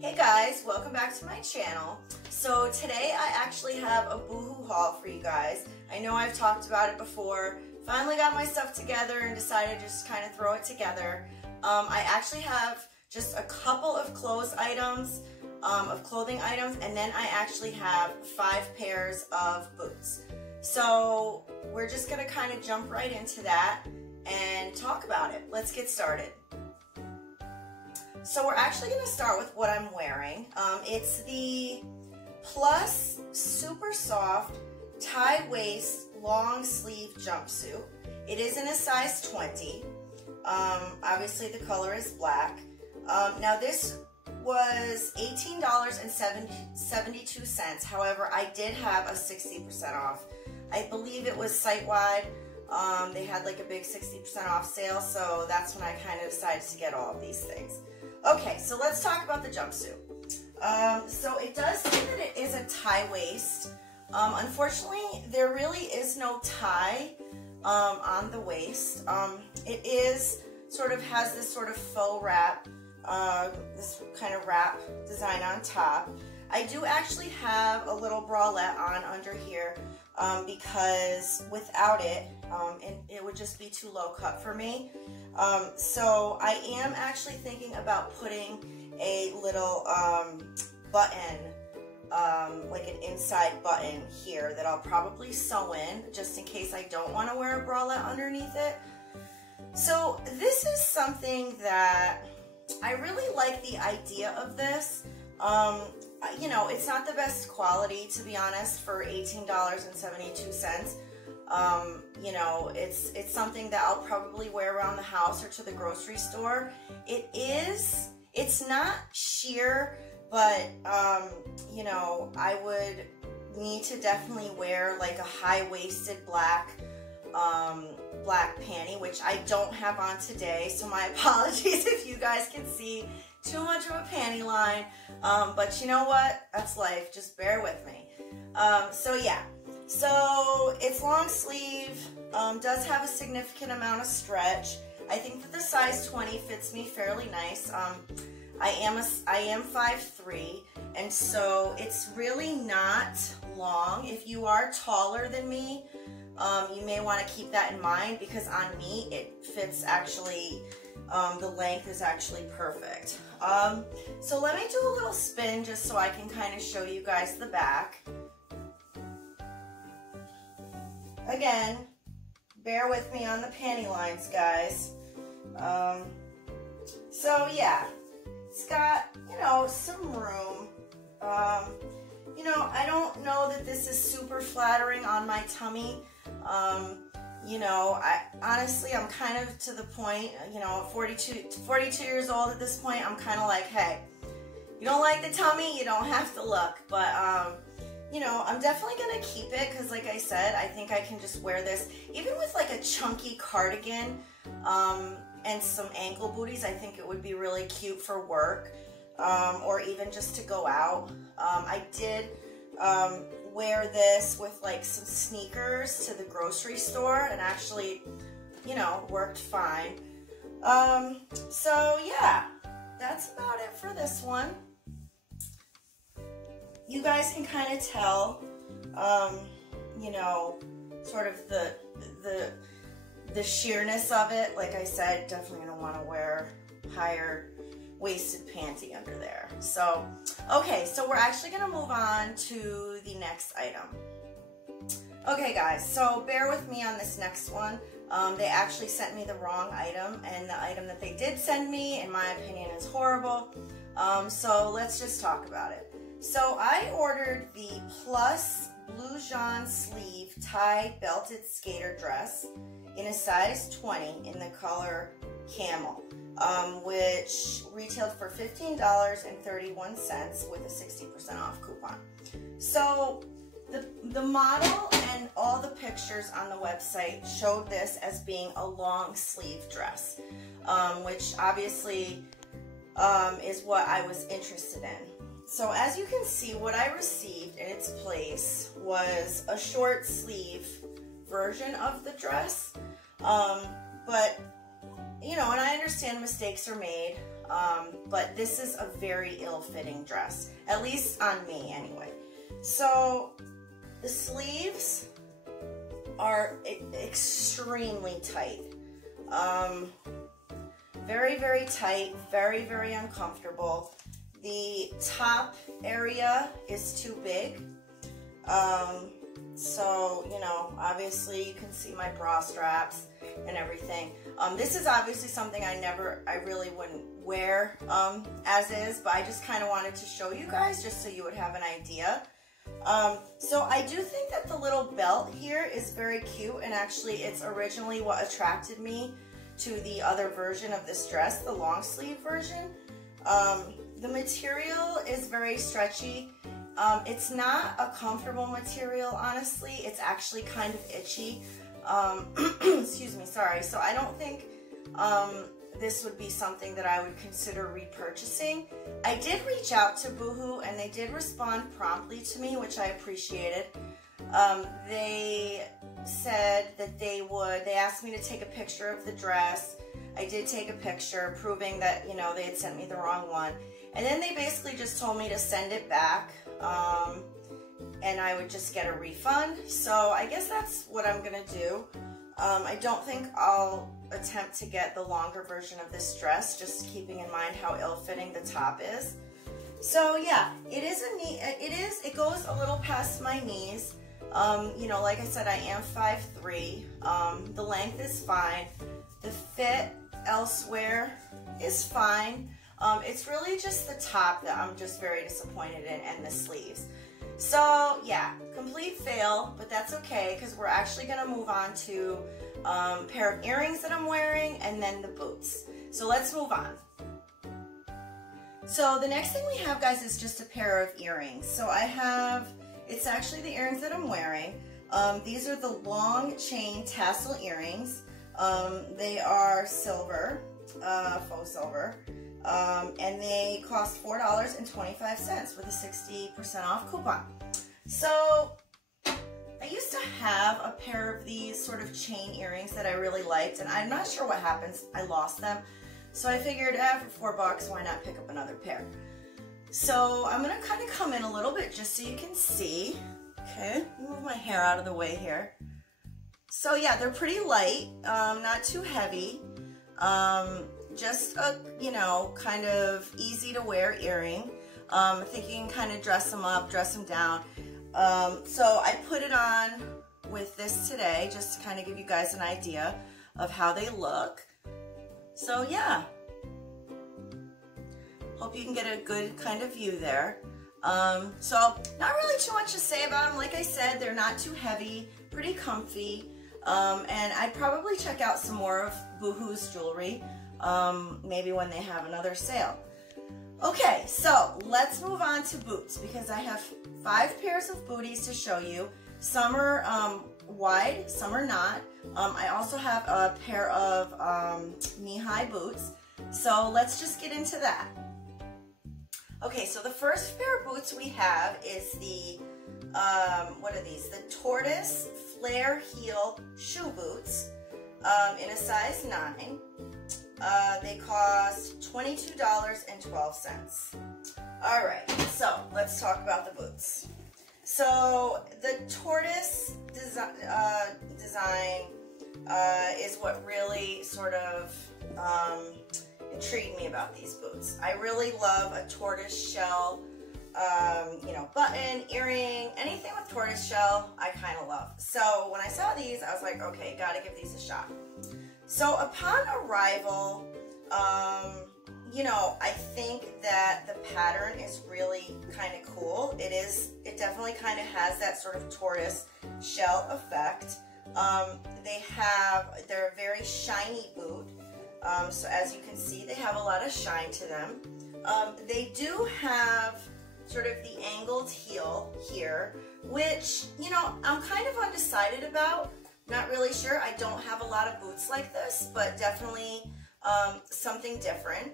Hey guys, welcome back to my channel. So today I actually have a Boohoo haul for you guys. I know I've talked about it before. Finally got my stuff together and decided to just kind of throw it together. I actually have just a couple of clothing items, and then I actually have 5 pairs of boots. So we're just gonna kind of jump right into that and talk about it. Let's get started. So we're actually going to start with what I'm wearing. It's the Plus Super Soft Tie Waist Long Sleeve Jumpsuit. It is in a size 20. Obviously the color is black. Now this was $18.72. However, I did have a 60% off. I believe it was site-wide. They had like a big 60% off sale, so that's when I kind of decided to get all of these things. Okay, so let's talk about the jumpsuit. So it does say that it is a tie waist. Unfortunately, there really is no tie on the waist. It is has this sort of faux wrap, this kind of wrap design on top. I do actually have a little bralette on under here because without it, it would just be too low cut for me. So I am actually thinking about putting a little button, like an inside button here that I'll probably sew in just in case I don't want to wear a bralette underneath it. So this is something that I really like the idea of this. You know, it's not the best quality, to be honest, for $18.72. You know, it's something that I'll probably wear around the house or to the grocery store. It's not sheer, but, you know, I would need to definitely wear like a high-waisted black panty, which I don't have on today, so my apologies if you guys can see too much of a panty line, but you know what, that's life, just bear with me. So yeah, so it's long sleeve, does have a significant amount of stretch. I think that the size 20 fits me fairly nice. I am 5'3", and so it's really not long. If you are taller than me, you may want to keep that in mind, because on me it fits actually, the length is actually perfect. So let me do a little spin just so I can kind of show you guys the back. Again, bear with me on the panty lines, guys. So yeah, it's got, you know, some room. You know, I don't know that this is super flattering on my tummy. You know, honestly, I'm kind of to the point, you know, 42 years old at this point, I'm kind of like, hey, you don't like the tummy, you don't have to look. But, you know, I'm definitely going to keep it because, like I said, I think I can just wear this. Even with like a chunky cardigan and some ankle booties, I think it would be really cute for work, or even just to go out. I did wear this with like some sneakers to the grocery store, and actually, you know, worked fine. So yeah, that's about it for this one. You guys can kind of tell, you know, sort of the sheerness of it. Like I said, definitely don't want to wear higher waisted panty under there. So, okay, so we're actually going to move on to the next item. Okay guys, so bear with me on this next one. They actually sent me the wrong item, and the item that they did send me, in my opinion, is horrible. So let's just talk about it. So I ordered the Plus Blue Jean Sleeve Tie Belted Skater Dress in a size 20 in the color Camel, which retailed for $15.31 with a 60% off coupon. So the model and all the pictures on the website showed this as being a long sleeve dress, which obviously is what I was interested in. So as you can see, what I received in its place was a short sleeve version of the dress, but you know, and I understand mistakes are made. but this is a very ill-fitting dress, at least on me anyway. So the sleeves are extremely tight. Very, very tight, very, very uncomfortable. The top area is too big. So, you know, obviously you can see my bra straps and everything. This is obviously something I really wouldn't wear as is, but I just kind of wanted to show you guys just so you would have an idea. So I do think that the little belt here is very cute, and actually it's originally what attracted me to the other version of this dress, the long sleeve version. The material is very stretchy. It's not a comfortable material, honestly. It's actually kind of itchy. Excuse me, sorry. So I don't think this would be something that I would consider repurchasing. I did reach out to Boohoo and they did respond promptly to me, which I appreciated. They said that they asked me to take a picture of the dress. I did take a picture proving that, you know, they had sent me the wrong one. And then they basically just told me to send it back, and I would just get a refund. So I guess that's what I'm gonna do. I don't think I'll attempt to get the longer version of this dress, just keeping in mind how ill-fitting the top is. So yeah, it goes a little past my knees. You know, like I said, I am 5'3". The length is fine. The fit elsewhere is fine. It's really just the top that I'm just very disappointed in, and the sleeves. So yeah, complete fail, but that's okay because we're actually gonna move on to a pair of earrings that I'm wearing and then the boots. So let's move on. So the next thing we have, guys, is just a pair of earrings. So it's actually the earrings that I'm wearing. These are the long chain tassel earrings. They are silver, faux silver. And they cost $4.25 with a 60% off coupon. So I used to have a pair of these sort of chain earrings that I really liked, and I'm not sure what happened. I lost them. So I figured, for $4, why not pick up another pair? So I'm gonna kind of come in a little bit just so you can see. Okay, move my hair out of the way here. So yeah, they're pretty light, not too heavy. Just a, you know, kind of easy to wear earring. I think you can kind of dress them up, dress them down. So I put it on with this today, just to kind of give you guys an idea of how they look. So yeah, hope you can get a good kind of view there. So not really too much to say about them. Like I said, they're not too heavy, pretty comfy. And I'd probably check out some more of Boohoo's jewelry. Maybe when they have another sale. Okay, so let's move on to boots because I have 5 pairs of booties to show you. Some are wide, some are not. I also have a pair of knee-high boots. So let's just get into that. Okay, so the first pair of boots we have is the, what are these? The tortoise flare heel shoe boots in a size 9. They cost $22.12. All right, so let's talk about the boots. So the tortoise design is what really sort of intrigued me about these boots. I really love a tortoise shell, you know, button, earring, anything with tortoise shell, I kind of love. So when I saw these, I was like, okay, gotta give these a shot. So upon arrival, you know, I think that the pattern is really kind of cool. It definitely kind of has that sort of tortoise shell effect. They're a very shiny boot. So as you can see, they have a lot of shine to them. They do have sort of the angled heel here, which, you know, I'm kind of undecided about. Not really sure. I don't have a lot of boots like this, but definitely something different.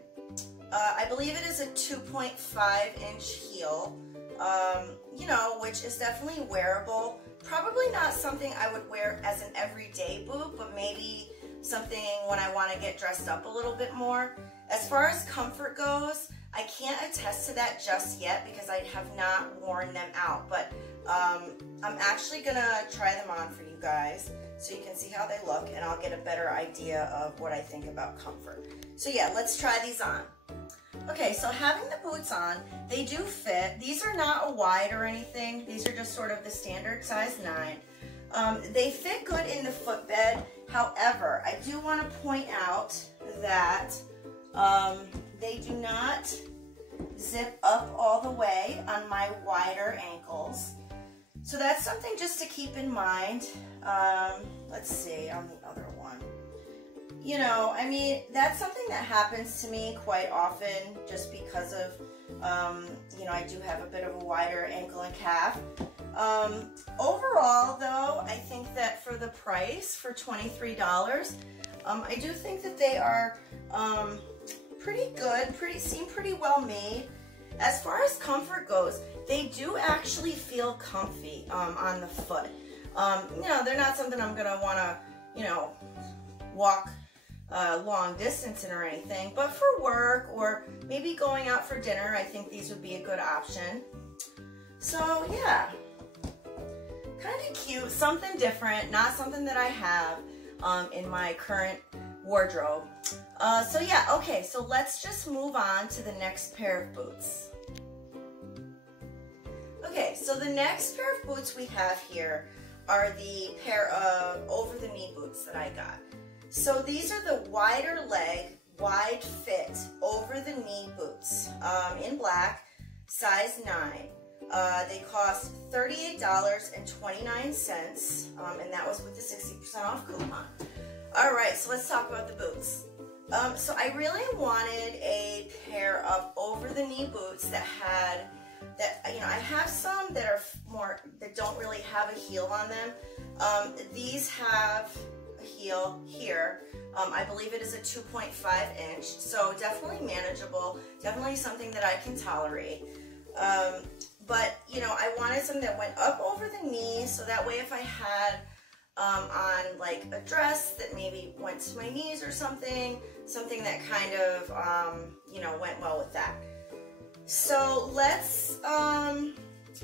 I believe it is a 2.5-inch heel, you know, which is definitely wearable. Probably not something I would wear as an everyday boot, but maybe something when I want to get dressed up a little bit more. As far as comfort goes, I can't attest to that just yet because I have not worn them out, but I'm actually gonna try them on for you guys so you can see how they look, and I'll get a better idea of what I think about comfort. So yeah, let's try these on. Okay, so having the boots on, they do fit. These are not a wide or anything. These are just sort of the standard size 9. They fit good in the footbed. However, I do want to point out that they do not zip up all the way on my wider ankles. So that's something just to keep in mind. Let's see on the other one. You know, I mean, that's something that happens to me quite often just because of, you know, I do have a bit of a wider ankle and calf. Overall, though, I think that for the price, for $23, I do think that they are pretty good, seem pretty well made. As far as comfort goes, they do actually feel comfy on the foot. You know, they're not something I'm gonna wanna, you know, walk long distance in or anything, but for work or maybe going out for dinner, I think these would be a good option. So yeah, kind of cute, something different, not something that I have in my current wardrobe. So yeah, okay, so let's just move on to the next pair of boots. Okay, so the next pair of boots we have here are the pair of over-the-knee boots that I got. So these are the wider leg, wide fit, over-the-knee boots in black, size 9. They cost $38.29, and that was with the 60% off coupon. All right, so let's talk about the boots. So I really wanted a pair of over-the-knee boots that had, you know, I have some that are more, that don't really have a heel on them. These have a heel here. I believe it is a 2.5 inch, so definitely manageable, definitely something that I can tolerate. But, you know, I wanted something that went up over the knee, so that way if I had on like a dress that maybe went to my knees or something that kind of, you know, went well with that. So let's, let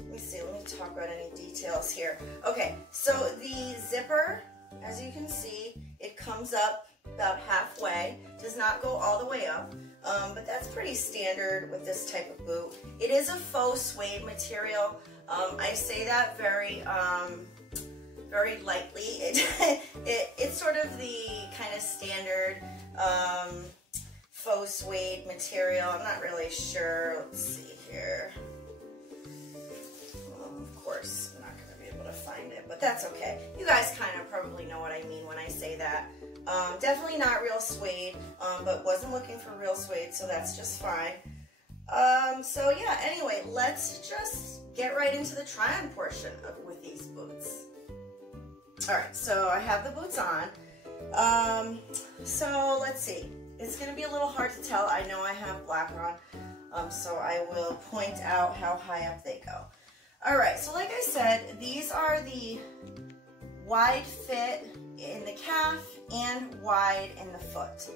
me see, let me talk about any details here. Okay, so the zipper, as you can see, it comes up about halfway, does not go all the way up, but that's pretty standard with this type of boot. It is a faux suede material. I say that very, very lightly. It's sort of the kind of standard faux suede material. I'm not really sure. Let's see here. Of course, I'm not going to be able to find it, but that's okay. You guys kind of probably know what I mean when I say that. Definitely not real suede, but wasn't looking for real suede, so that's just fine. So yeah, anyway, let's just get right into the try-on portion with these boots. Alright, so I have the boots on. So let's see. It's going to be a little hard to tell. I know I have black on, so I will point out how high up they go. Alright, so like I said, these are the wide fit in the calf and wide in the foot.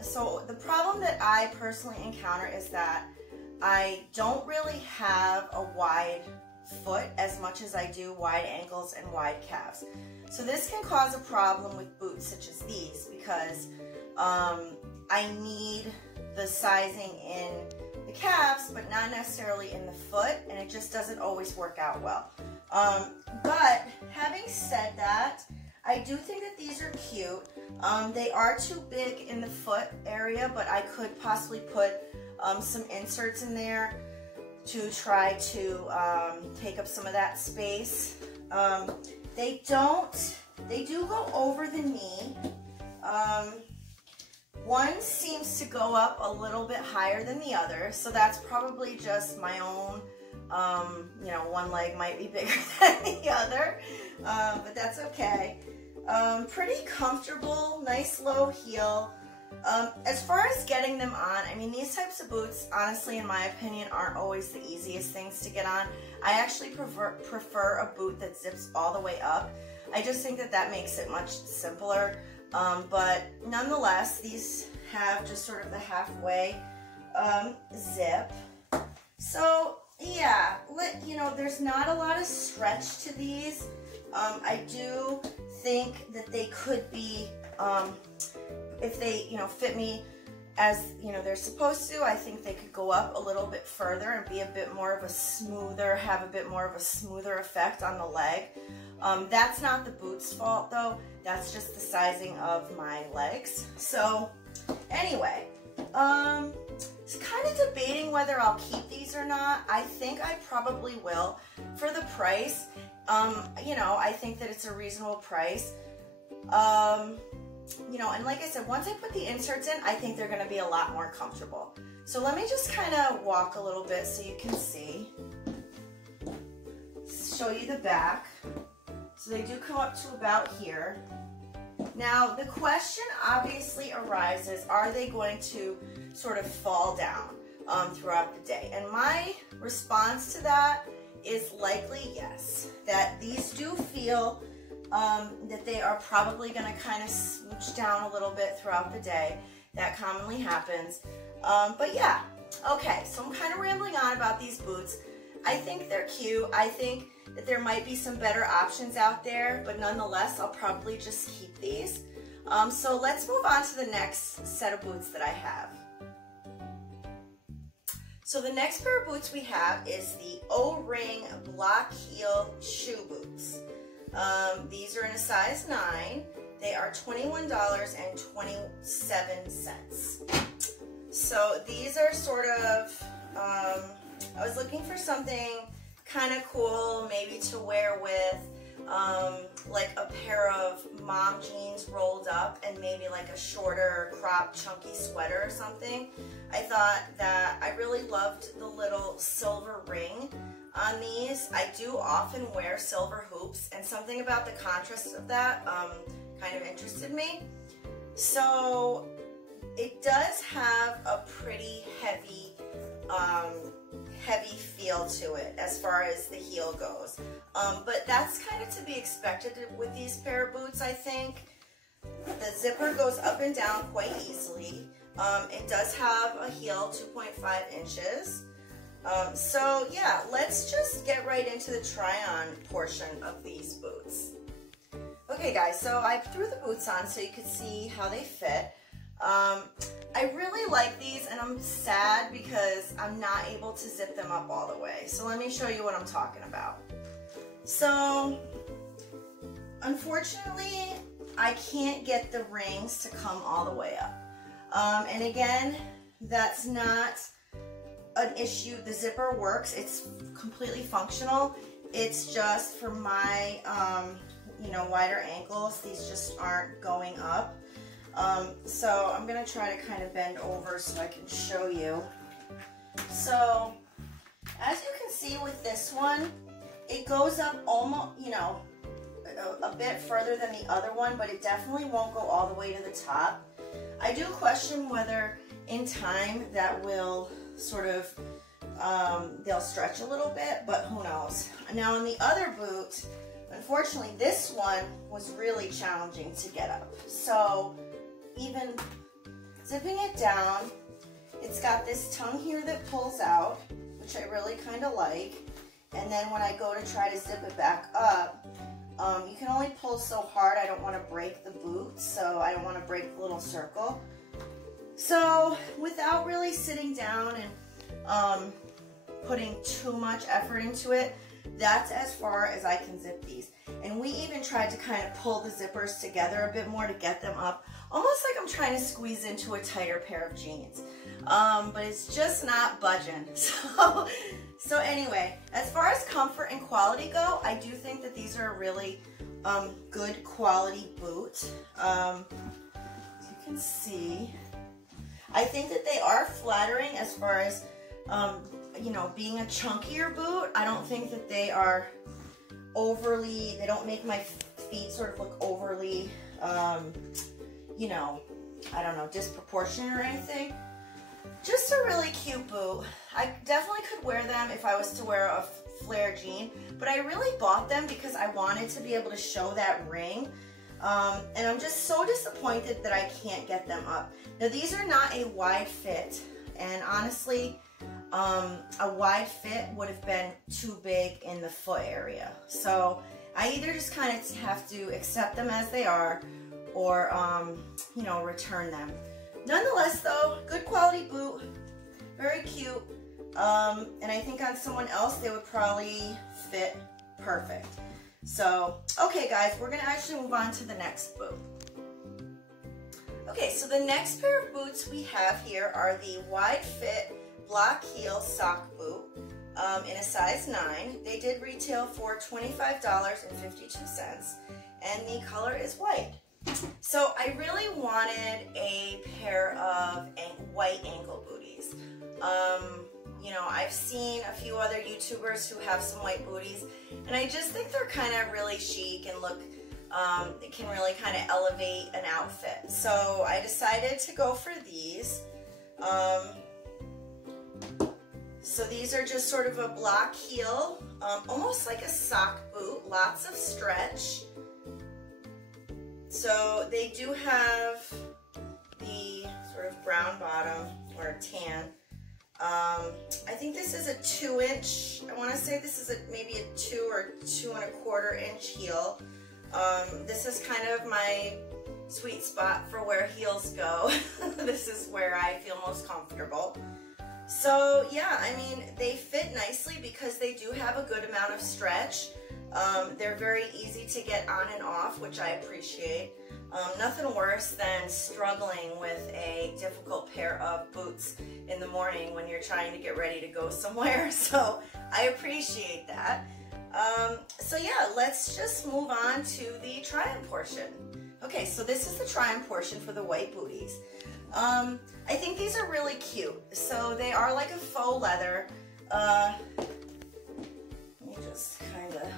So the problem that I personally encounter is that I don't really have a wide foot as much as I do wide ankles and wide calves. So this can cause a problem with boots such as these because I need the sizing in the calves but not necessarily in the foot, and it just doesn't always work out well. But having said that, I do think that these are cute. They are too big in the foot area, but I could possibly put some inserts in there to try to take up some of that space. They do go over the knee. One seems to go up a little bit higher than the other, so that's probably just my own, you know, one leg might be bigger than the other, but that's okay. Pretty comfortable, nice low heel. As far as getting them on, I mean, these types of boots, honestly, in my opinion, aren't always the easiest things to get on. I actually prefer a boot that zips all the way up. I just think that that makes it much simpler. But nonetheless, these have just sort of the halfway zip. So yeah, you know, there's not a lot of stretch to these. I do think that they could be, if they, you know, fit me as, you know, they're supposed to, I think they could go up a little bit further and be a bit more of a smoother, have a bit more of a smoother effect on the leg. That's not the boot's fault though. That's just the sizing of my legs. So anyway, just kind of debating whether I'll keep these or not. I think I probably will for the price. You know, I think that it's a reasonable price. You know, and like I said, once I put the inserts in, I think they're going to be a lot more comfortable. So let me just kind of walk a little bit so you can see. Show you the back. So they do come up to about here. Now, the question obviously arises, are they going to sort of fall down throughout the day? And my response to that is likely yes. That these do feel that they are probably going to kind of smooch down a little bit throughout the day. That commonly happens. But yeah, okay, so I'm kind of rambling on about these boots. I think they're cute. I think that there might be some better options out there, but nonetheless, I'll probably just keep these. So let's move on to the next set of boots that I have. So the next pair of boots we have is the O-ring block heel shoe boots. These are in a size 9. They are $21.27. So these are sort of, I was looking for something kind of cool, maybe to wear with like a pair of mom jeans rolled up and maybe like a shorter crop chunky sweater or something. I thought that I really loved the little silver ring on these. I do often wear silver hoops, and something about the contrast of that kind of interested me. So it does have a pretty heavy feel to it as far as the heel goes. But that's kind of to be expected with these pair of boots, I think. The zipper goes up and down quite easily. It does have a heel 2.5 inches. So yeah, let's just get right into the try-on portion of these boots. Okay guys, so I threw the boots on so you could see how they fit. I really like these, and I'm sad because I'm not able to zip them up all the way. So let me show you what I'm talking about. So unfortunately, I can't get the rings to come all the way up. And again, that's not an issue. The zipper works. It's completely functional. It's just for my, you know, wider ankles. These just aren't going up. So I'm going to try to kind of bend over so I can show you. So as you can see with this one, it goes up almost, you know, a bit further than the other one, but it definitely won't go all the way to the top. I do question whether in time that will sort of, they'll stretch a little bit, but who knows. Now on the other boot, unfortunately this one was really challenging to get up. So even zipping it down, it's got this tongue here that pulls out, which I really kind of like. And then when I go to try to zip it back up, you can only pull so hard. I don't want to break the boot, so I don't want to break the little circle. So without really sitting down and putting too much effort into it, that's as far as I can zip these. And we even tried to kind of pull the zippers together a bit more to get them up, almost like I'm trying to squeeze into a tighter pair of jeans. But it's just not budging. So anyway, as far as comfort and quality go, I do think that these are a really good quality boot. As you can see, I think that they are flattering as far as, you know, being a chunkier boot. I don't think that they are overly, they don't make my feet sort of look overly, you know, I don't know, disproportionate or anything. Just a really cute boot. I definitely could wear them if I was to wear a flare jean, but I really bought them because I wanted to be able to show that ring. And I'm just so disappointed that I can't get them up. Now these are not a wide fit, and honestly, a wide fit would have been too big in the foot area. So I either just kind of have to accept them as they are, or you know, return them. Nonetheless though, good quality boot, very cute, and I think on someone else they would probably fit perfect. So, okay guys, we're gonna actually move on to the next boot. Okay, so the next pair of boots we have here are the wide fit block heel sock boot in a size 9. They did retail for $25.52, and the color is white. So I really wanted a pair of white ankle booties. You know, I've seen a few other YouTubers who have some white booties, and I just think they're kind of really chic and look, it can really kind of elevate an outfit. So I decided to go for these. So these are just sort of a block heel, almost like a sock boot, lots of stretch. So they do have the sort of brown bottom or tan. I think this is a 2-inch, I want to say this is maybe a 2 or 2 1/4 inch heel. This is kind of my sweet spot for where heels go. This is where I feel most comfortable. So yeah, I mean, they fit nicely because they do have a good amount of stretch. They're very easy to get on and off, which I appreciate. Nothing worse than struggling with a difficult pair of boots in the morning when you're trying to get ready to go somewhere. So I appreciate that. So yeah, let's just move on to the try-on portion. Okay, so this is the try-on portion for the white booties. I think these are really cute. So they are like a faux leather. Let me just kind of...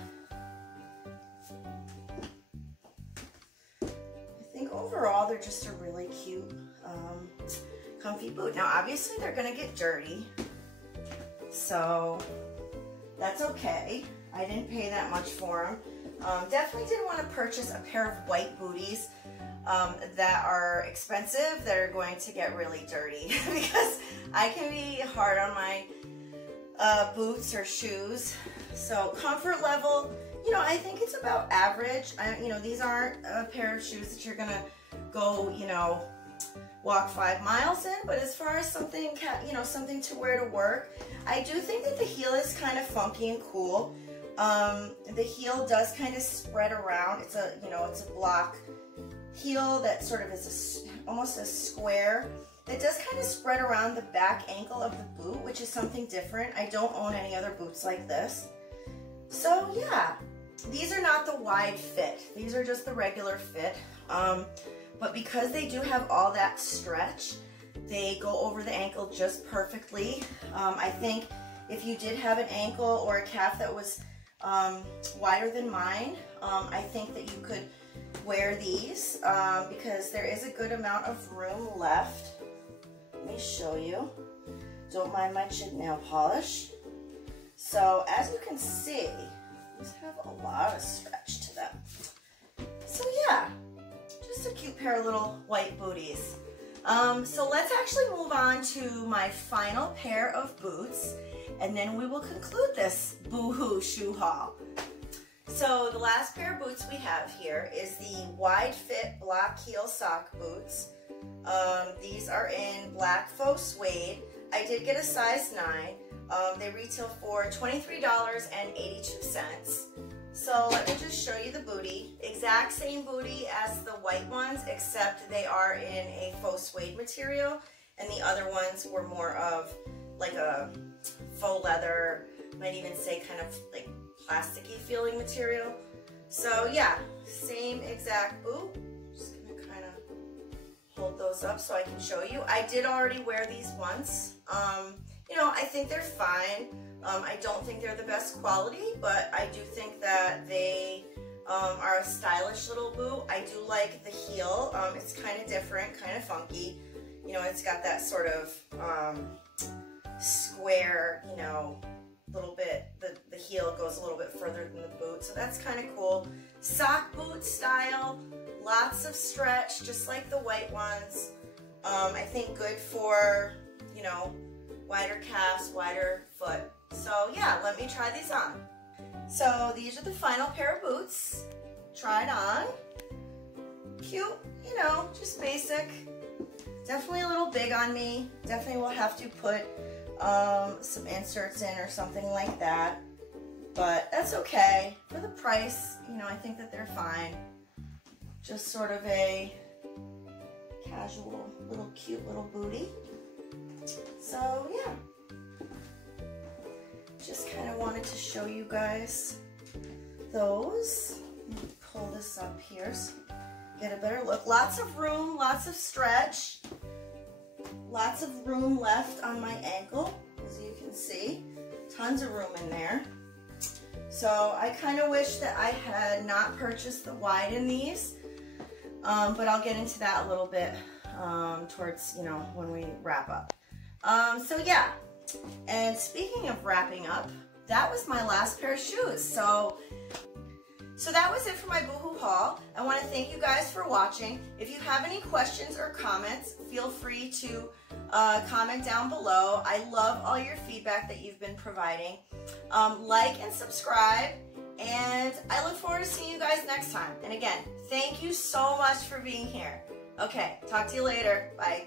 Overall, they're just a really cute, comfy boot. Now, obviously, they're going to get dirty, so that's okay. I didn't pay that much for them. Definitely didn't want to purchase a pair of white booties that are expensive, that are going to get really dirty, because I can be hard on my boots or shoes. So comfort level, you know, I think it's about average. You know, these aren't a pair of shoes that you're gonna go, you know, walk 5 miles in, but as far as something, you know, something to wear to work, I do think that the heel is kind of funky and cool. The heel does kind of spread around. It's a, you know, it's a block heel that sort of is almost a square. It does kind of spread around the back ankle of the boot, which is something different. I don't own any other boots like this. So yeah, these are not the wide fit. These are just the regular fit. But because they do have all that stretch, they go over the ankle just perfectly. I think if you did have an ankle or a calf that was wider than mine, I think that you could wear these because there is a good amount of room left. Let me show you. Don't mind my chip nail polish. So as you can see, these have a lot of stretch to them. So yeah, just a cute pair of little white booties. So let's actually move on to my final pair of boots, and then we will conclude this Boohoo shoe haul. So the last pair of boots we have here is the wide fit block heel sock boots. These are in black faux suede. I did get a size 9. They retail for $23.82. So let me just show you the booty. Exact same booty as the white ones, except they are in a faux suede material, and the other ones were more of like a faux leather, might even say kind of like plasticky feeling material. So yeah, same exact boot. Just gonna kind of hold those up so I can show you. I did already wear these once. You know, I think they're fine. I don't think they're the best quality, but I do think that they are a stylish little boot. I do like the heel. It's kind of different, kind of funky. You know, it's got that sort of square, you know, little bit, the heel goes a little bit further than the boot, so that's kind of cool. Sock boot style, Lots of stretch, just like the white ones. I think good for, you know, wider calves, wider foot. So yeah, let me try these on. So these are the final pair of boots. Tried on. Cute, you know, just basic. Definitely a little big on me. Definitely will have to put some inserts in or something like that. But that's okay. For the price, you know, I think that they're fine. Just sort of a casual, little cute little booty. So yeah. Just kind of wanted to show you guys those. Let me pull this up here so get a better look. Lots of room, lots of stretch. Lots of room left on my ankle, as you can see. Tons of room in there. So I kind of wish that I had not purchased the wide in these, but I'll get into that a little bit towards, you know, when we wrap up. So yeah, and speaking of wrapping up, that was my last pair of shoes. So that was it for my Boohoo haul. I want to thank you guys for watching. If you have any questions or comments, feel free to comment down below. I love all your feedback that you've been providing. Like and subscribe, and I look forward to seeing you guys next time. And again, thank you so much for being here. Okay, talk to you later. Bye.